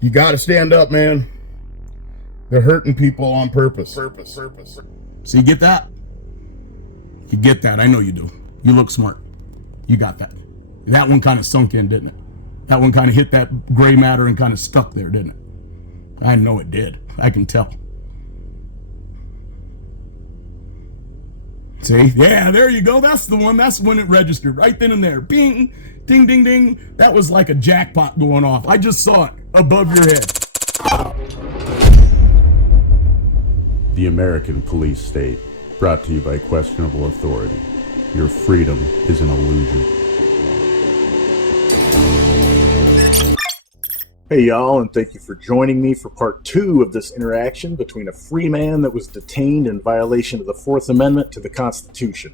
You got to stand up, man. They're hurting people on purpose. So you get that? You get that. I know you do. You look smart. You got that. That one kind of sunk in, didn't it? That one kind of hit that gray matter and kind of stuck there, didn't it? I know it did. I can tell. See? Yeah, there you go. That's the one. That's when it registered. Right then and there. Bing. Ding, ding, ding. That was like a jackpot going off. I just saw it above your head. The American Police State, brought to you by Questionable Authority. Your freedom is an illusion. Hey y'all, and thank you for joining me for part 2 of this interaction between a free man that was detained in violation of the 4th Amendment to the Constitution.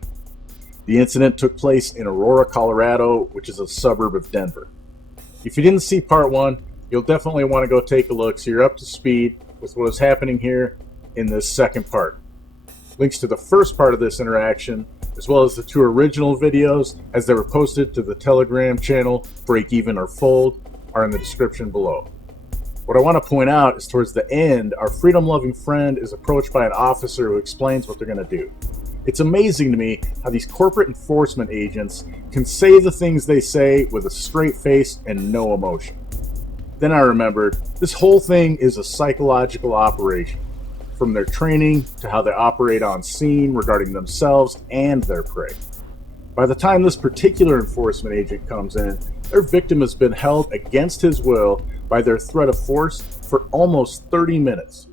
The incident took place in Aurora, Colorado, which is a suburb of Denver. If you didn't see part 1, you'll definitely want to go take a look so you're up to speed with what is happening here in this second part. Links to the first part of this interaction, as well as the 2 original videos as they were posted to the Telegram channel Break Even or Fold, are in the description below. What I want to point out is towards the end, our freedom-loving friend is approached by an officer who explains what they're going to do. It's amazing to me how these corporate enforcement agents can say the things they say with a straight face and no emotion. Then I remembered, this whole thing is a psychological operation, from their training to how they operate on scene regarding themselves and their prey. By the time this particular enforcement agent comes in, their victim has been held against his will by their threat of force for almost 30 minutes.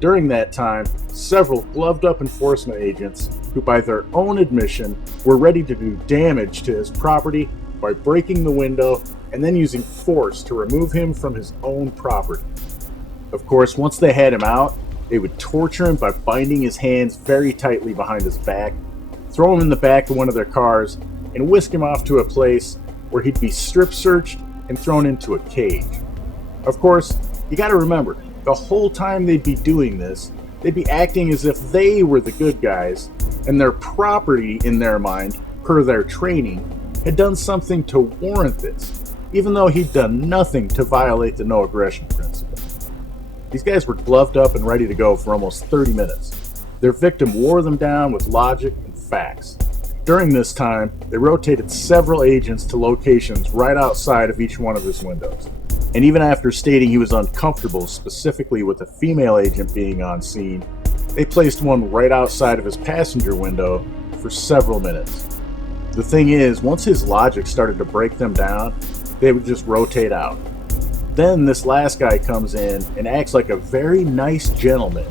During that time, several gloved-up enforcement agents, who by their own admission were ready to do damage to his property by breaking the window and then using force to remove him from his own property. Of course, once they had him out, they would torture him by binding his hands very tightly behind his back, throw him in the back of one of their cars, and whisk him off to a place where he'd be strip searched and thrown into a cage. Of course, you gotta remember, the whole time they'd be doing this, they'd be acting as if they were the good guys, and their property, in their mind, per their training, had done something to warrant this, even though he'd done nothing to violate the no aggression principle. These guys were gloved up and ready to go for almost 30 minutes. Their victim wore them down with logic and facts. During this time, they rotated several agents to locations right outside of each one of his windows. And even after stating he was uncomfortable, specifically with a female agent being on scene, they placed one right outside of his passenger window for several minutes. The thing is, once his logic started to break them down, they would just rotate out. Then this last guy comes in and acts like a very nice gentleman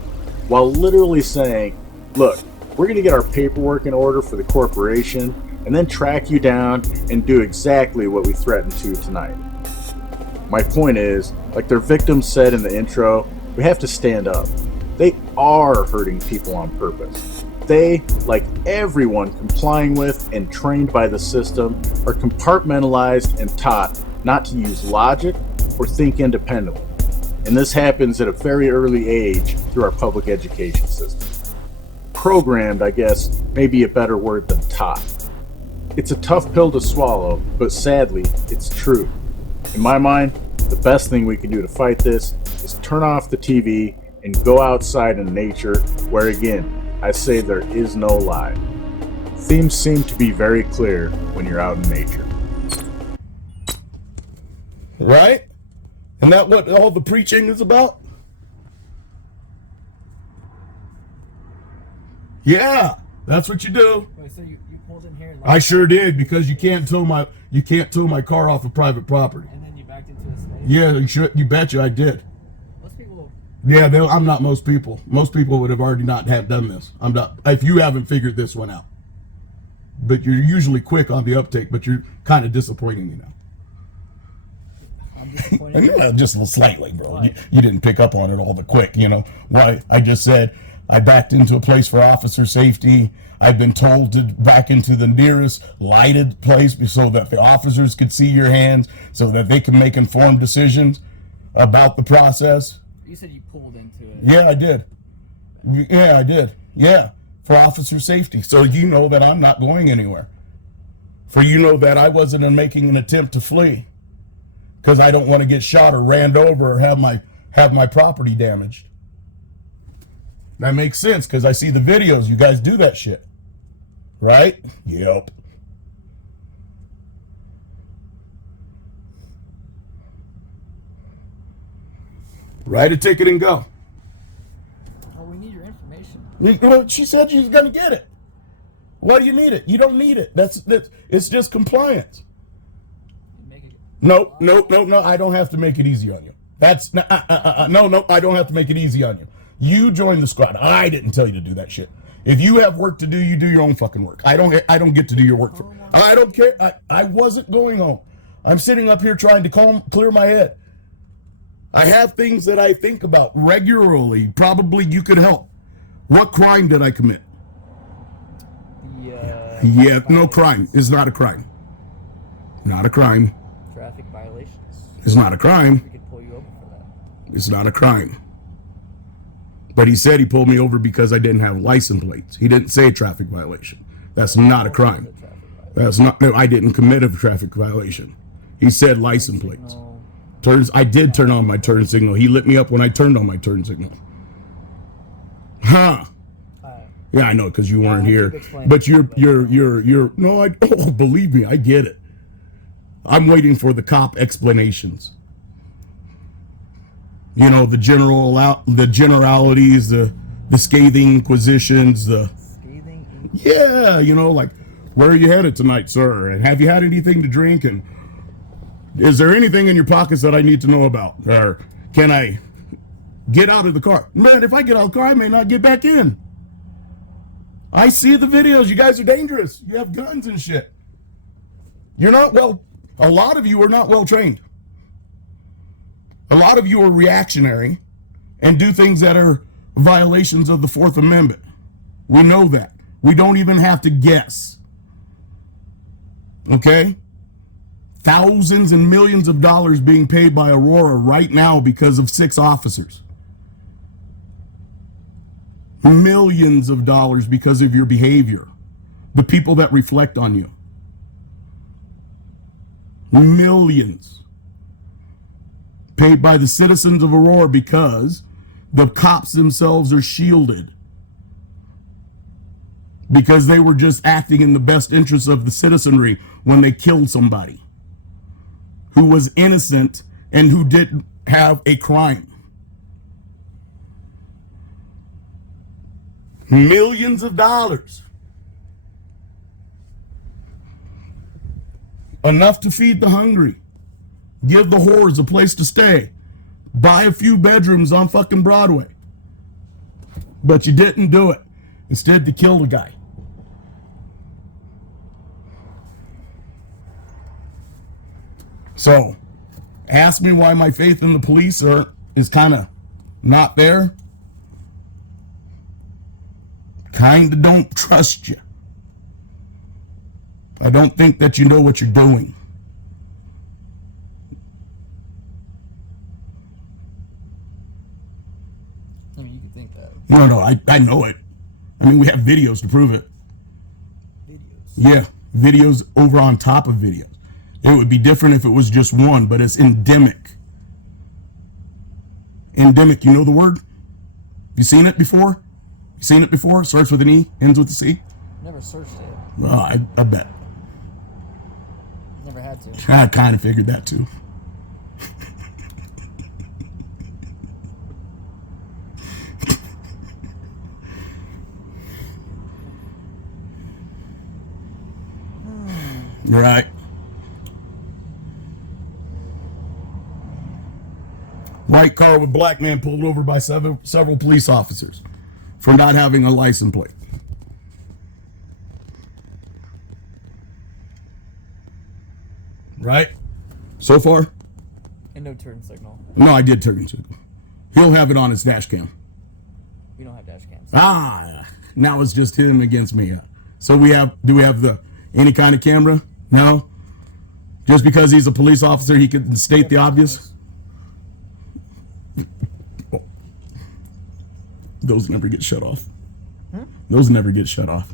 while literally saying, look, we're going to get our paperwork in order for the corporation and then track you down and do exactly what we threatened to tonight. My point is, like their victim said in the intro, we have to stand up. They are hurting people on purpose. They, like everyone complying with and trained by the system, are compartmentalized and taught not to use logic or think independently. And this happens at a very early age through our public education system. Programmed, I guess, may be a better word than taught. It's a tough pill to swallow, but sadly, it's true. In my mind, the best thing we can do to fight this is turn off the TV and go outside in nature, where again, I say there is no lie. Themes seem to be very clear when you're out in nature. Right? Isn't that what all the preaching is about? Yeah, that's what you do. Wait, so you pulled in here? I sure did, because you can't tow my car off of private property. And then you backed into a space? Yeah, you betcha I did. Most people... Yeah, I'm not most people. Most people would have already not have done this. I'm not, if you haven't figured this one out. But you're usually quick on the uptake, but you're kind of disappointing me now. I'm disappointed. Yeah, just slightly, bro. You didn't pick up on it all the quick, you know. Why? I just said I backed into a place for officer safety. I've been told to back into the nearest lighted place so that the officers could see your hands, so that they can make informed decisions about the process. You said you pulled into it. Yeah, I did. Yeah, I did. Yeah, for officer safety. So you know that I'm not going anywhere. For you know that I wasn't making an attempt to flee. because I don't want to get shot or ran over or have my property damaged. That makes sense because I see the videos. You guys do that shit, right? Yep. Write a ticket and go. Oh, we need your information. You know, she said she's gonna get it. Why do you need it? You don't need it. That's it's just compliance. Make it No, I don't have to make it easy on you. That's no, I don't have to make it easy on you. You join the squad. I didn't tell you to do that shit. If you have work to do, you do your own fucking work. I don't get to do your work for. I don't care. I wasn't going home. I'm sitting up here trying to clear my head. I have things that I think about regularly. Probably you could help. What crime did I commit? Yeah, no crime. It's not a crime. Not a crime. Traffic violations. It's not a crime. We could pull you over for that. It's not a crime. But he said he pulled me over because I didn't have license plates. He didn't say traffic violation. That's not a crime. That's not. No, I didn't commit a traffic violation. He said license plates. I did turn on my turn signal. He lit me up when I turned on my turn signal. Huh? Yeah, I know, because you weren't here. But you're. No, believe me, I get it. I'm waiting for the cop explanations. You know, the generalities, the scathing inquisitions, yeah, you know, like, where are you headed tonight, sir? And have you had anything to drink? And is there anything in your pockets that I need to know about? Or can I get out of the car? Man, if I get out of the car, I may not get back in. I see the videos. You guys are dangerous. You have guns and shit. You're not a lot of you are not well trained. A lot of you are reactionary and do things that are violations of the Fourth Amendment. We know that. We don't even have to guess. Okay? Thousands and millions of dollars being paid by Aurora right now because of 6 officers. Millions of dollars because of your behavior. The people that reflect on you. Millions. Paid by the citizens of Aurora because the cops themselves are shielded. Because they were just acting in the best interest of the citizenry when they killed somebody who was innocent and who didn't have a crime. Millions of dollars. Enough to feed the hungry. Give the whores a place to stay. Buy a few bedrooms on fucking Broadway. But you didn't do it. Instead, you killed a guy. So, ask me why my faith in the police is kind of not there. Kind of don't trust you. I don't think that you know what you're doing. I mean, you can think that. No, I know it. I mean, we have videos to prove it. Videos. Yeah, videos over on top of videos. It would be different if it was just one, but it's endemic. Endemic, you know the word? You seen it before? You seen it before? Starts with an E, ends with a C? Never searched it. Well, I bet. Never had to. I kind of figured that too. Right. White car with black man pulled over by several police officers for not having a license plate. Right? So far? And no turn signal. No, I did turn signal. He'll have it on his dash cam. We don't have dash cams. Ah, now it's just him against me. So do we have any kind of camera? No? Just because he's a police officer, he can state the obvious? Those never get shut off. Those never get shut off.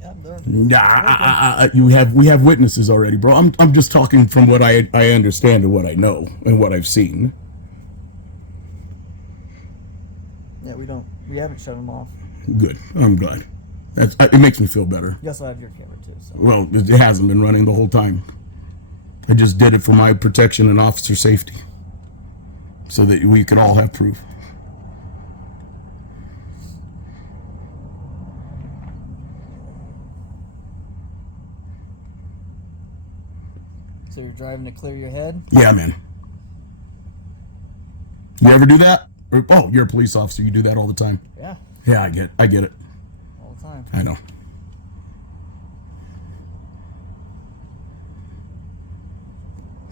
Yeah, they're Nah, we have witnesses already, bro. I'm just talking from what I understand and what I know and what I've seen. Yeah, we haven't shut them off. Good. I'm glad. It makes me feel better. You also have your camera too. So. Well, it hasn't been running the whole time. I just did it for my protection and officer safety, so that we could all have proof. So you're driving to clear your head? Yeah, man. You ever do that? Oh, you're a police officer. You do that all the time. Yeah. Yeah, I get it. All the time. I know.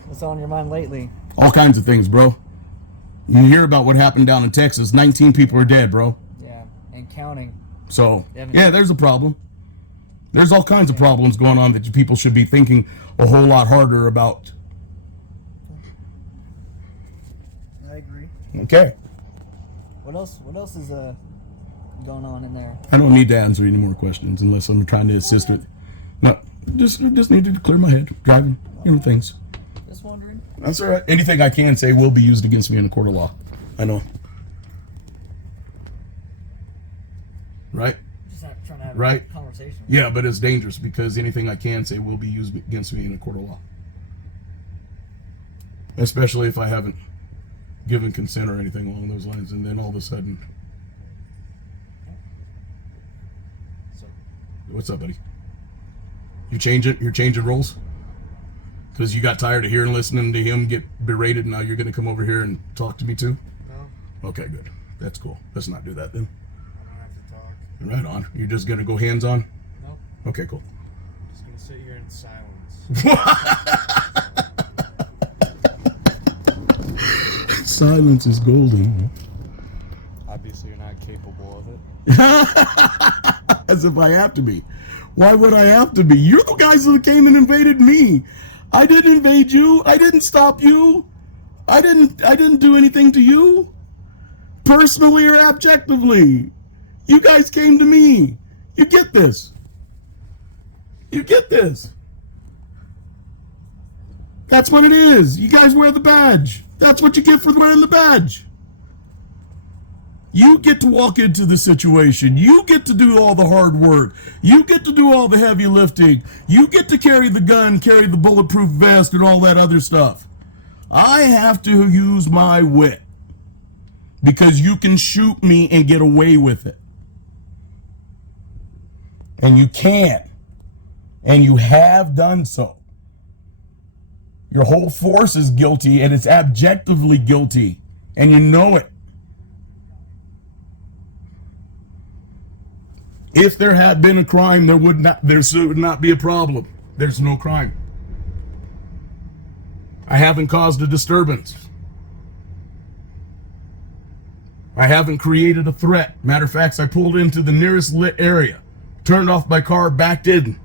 What's on your mind lately? All kinds of things, bro. You hear about what happened down in Texas. 19 people are dead, bro. Yeah, and counting. So, yeah, there's a problem. There's all kinds of problems going on that people should be thinking a whole lot harder about. I agree. Okay. What else is going on in there? I don't need to answer any more questions unless I'm trying to assist with. No, just needed to clear my head. Driving, things. Just wondering. That's all right. Anything I can say will be used against me in a court of law. I know. Right? Just trying to have Right. a conversation. Yeah, but it's dangerous because anything I can say will be used against me in a court of law. Especially if I haven't given consent or anything along those lines, and then all of a sudden. So, What's up, buddy? You're changing roles? Because you got tired of hearing, listening to him get berated, and now you're going to come over here and talk to me too? No. Okay, good. That's cool. Let's not do that then. I don't have to talk. Right on. You're just going to go hands-on? No. Okay, cool. I'm just gonna sit here in silence. Silence is golden. Obviously, you're not capable of it. As if I have to be. Why would I have to be? You're the guys that came and invaded me. I didn't invade you. I didn't stop you. I didn't do anything to you. Personally or objectively. You guys came to me. You get this. You get this. That's what it is. You guys wear the badge. That's what you get for wearing the badge. You get to walk into the situation. You get to do all the hard work. You get to do all the heavy lifting. You get to carry the gun, carry the bulletproof vest, and all that other stuff. I have to use my wit because you can shoot me and get away with it. And you can't. And you have done so. Your whole force is guilty, and it's objectively guilty, and you know it. If there had been a crime, there would not be a problem. There's no crime. I haven't caused a disturbance. I haven't created a threat. Matter of fact, I pulled into the nearest lit area, turned off my car, backed in,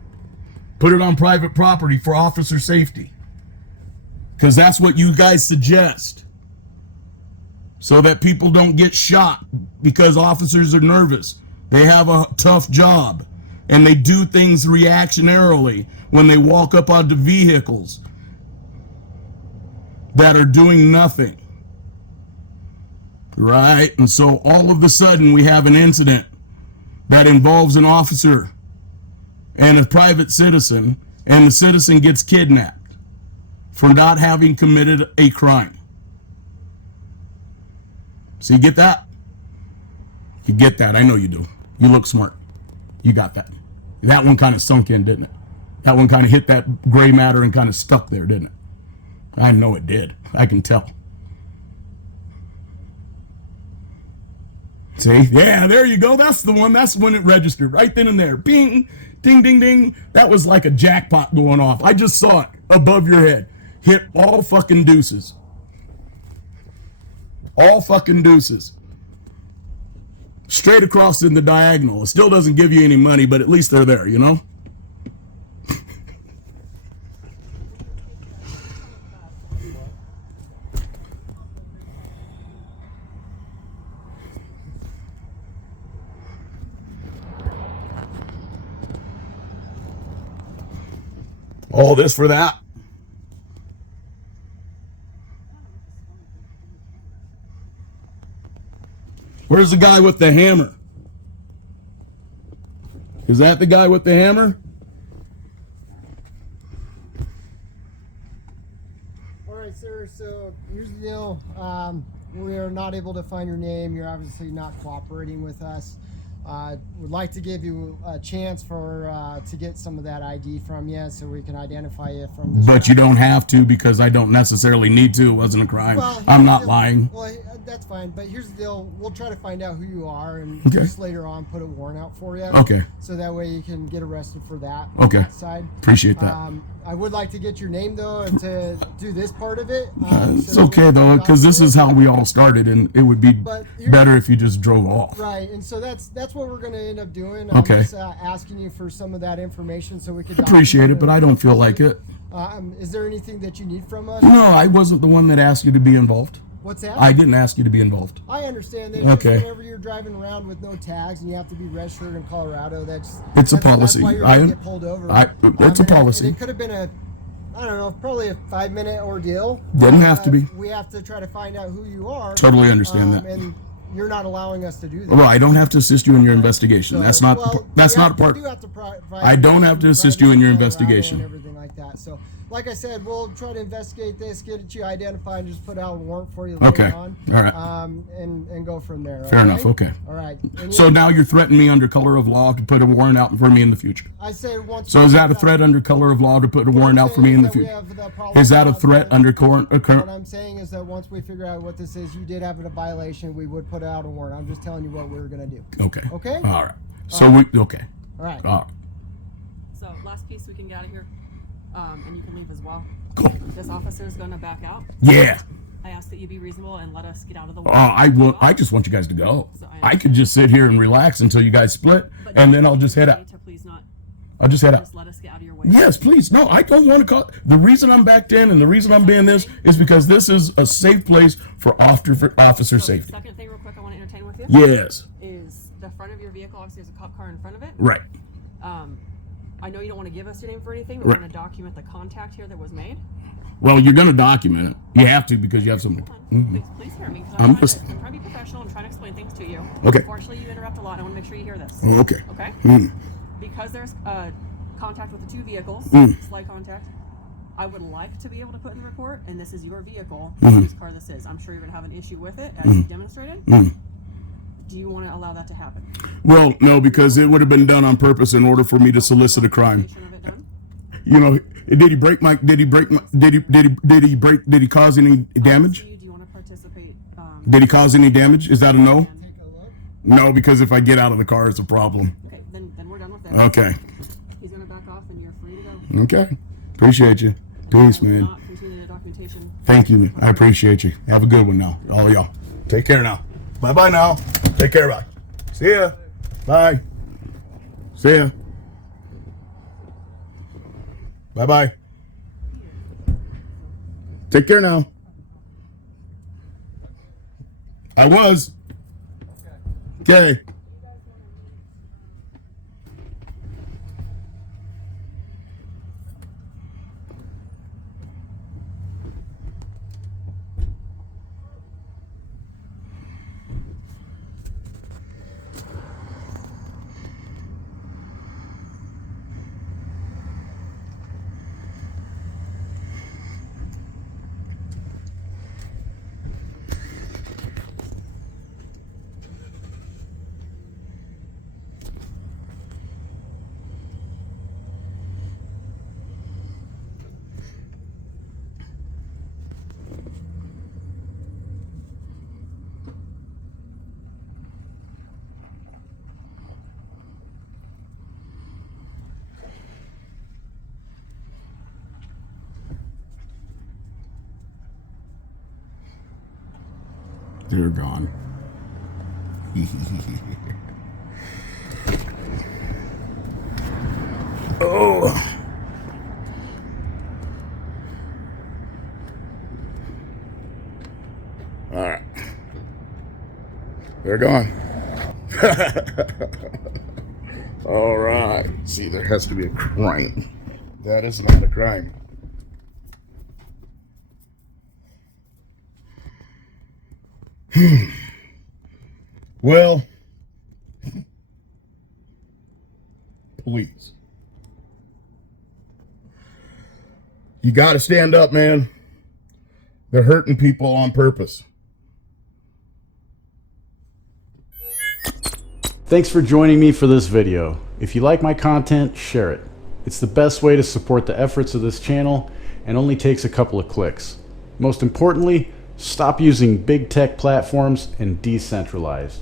put it on private property for officer safety. Because that's what you guys suggest. So that people don't get shot because officers are nervous. They have a tough job. And they do things reactionarily when they walk up onto vehicles that are doing nothing. Right? And so all of a sudden we have an incident that involves an officer and a private citizen, and the citizen gets kidnapped for not having committed a crime. So you get that? You get that. I know you do. You look smart. You got that. That one kind of sunk in, didn't it? That one kind of hit that gray matter and kind of stuck there, didn't it? I know it did. I can tell. See? Yeah, there you go. That's the one. That's when it registered. Right then and there. Bing, ding, ding, ding. That was like a jackpot going off. I just saw it above your head. Hit all fucking deuces. All fucking deuces. Straight across in the diagonal. It still doesn't give you any money, but at least they're there, you know? All this for that. Where's the guy with the hammer? Is that the guy with the hammer? All right, sir. So here's the deal. We are not able to find your name. You're obviously not cooperating with us. Would like to give you a chance for to get some of that ID from you, so we can identify you from the. But you don't have to, because I don't necessarily need to. It wasn't a crime. Well, I'm not lying. Well, that's fine. But here's the deal. We'll try to find out who you are, and Okay. just later on put a warrant out for you. Okay. So that way you can get arrested for that. Okay. On that side. Appreciate that. I would like to get your name though, and to do this part of it. It's okay though, because this is how we all started, and it would be But better if you just drove off. Right, and so that's what we're going to end up doing. Okay. I'm just asking you for some of that information so we could Appreciate it, but I don't feel like it. Is there anything that you need from us? No, I wasn't the one that asked you to be involved. What's that? I didn't ask you to be involved. I understand that. Okay. Just whenever you're driving around with no tags and you have to be registered in Colorado, It's a policy. That's why you're I- going to get pulled over. it's a policy. And it could have been I don't know, probably a 5-minute ordeal. Didn't have to be. We have to try to find out who you are. Totally understand that. And you're not allowing us to do that. Well, I don't have to assist you in your investigation. That's not. That's not a part. I don't have to assist you in your investigation. And everything like that. So, like I said, we'll try to investigate this, get you identified, and just put out a warrant for you later Okay. on. All right. And go from there. Fair enough. Okay. All right. So now you're threatening me under color of law to put a warrant out for me in the future. I say once. So is that a threat under color of law to put a warrant out for me in the future? Is that a threat under current? What I'm saying is that once we figure out what this is, you did have a violation, we would put out a warrant. I'm just telling you what we were going to do. Okay. Okay? All right. So we okay. All right. All right. So last piece, we can get out of here, and you can leave as well. Cool. This officer is going to back out. Yeah. I ask that you be reasonable and let us get out of the way. I will. I just want you guys to go. So I could just sit here and relax until you guys split, But and you then I'll just head out. need to please not I'll just head out. just let us get out of your way. Yes, please. No, I don't want to call. The reason I'm backed in and the reason I'm being this is because this is a safe place for officer So, safety. second thing real quick I want to entertain with you Yes. is the front of your vehicle. Obviously, there's a cop car in front of it. Right. I know you don't want to give us your name for anything, but Right. we're going to document the contact here that was made. Well, you're going to document it. You have to because you have something. Please hear me, because I'm I'm trying listening. to be professional and trying to explain things to you. Okay. Unfortunately, you interrupt a lot. I want to make sure you hear this. Okay. Okay? Mm. Because there's contact with the two vehicles, slight contact, I would like to be able to put in the report, and this is your vehicle, whose car this is. I'm sure you're going to have an issue with it, as you demonstrated. Do you want to allow that to happen? Well, no, because it would have been done on purpose in order for me to solicit a crime. Documentation of it done? You know, did he break my? Did he break my? Did he cause any damage? Do you want to participate? Did he cause any damage? Is that a no? Take a look. No, because if I get out of the car, it's a problem. Okay, then we're done with this. Okay. He's going to back off, and you're free to go. Okay. Appreciate you. Peace, I will man. not continue the documentation. Thank you. I appreciate you. Have a good one now, all of y'all. Take care now. Bye-bye now. Take care. Bye. See ya. Bye. See ya. Bye-bye. Take care now. I was. Okay. They're gone. Oh. All right. They're gone. All right. See, there has to be a crime. That is not a crime. Well, please. You got to stand up, man. They're hurting people on purpose. Thanks for joining me for this video. If you like my content, share it. It's the best way to support the efforts of this channel and only takes a couple of clicks. Most importantly, stop using big tech platforms and decentralize.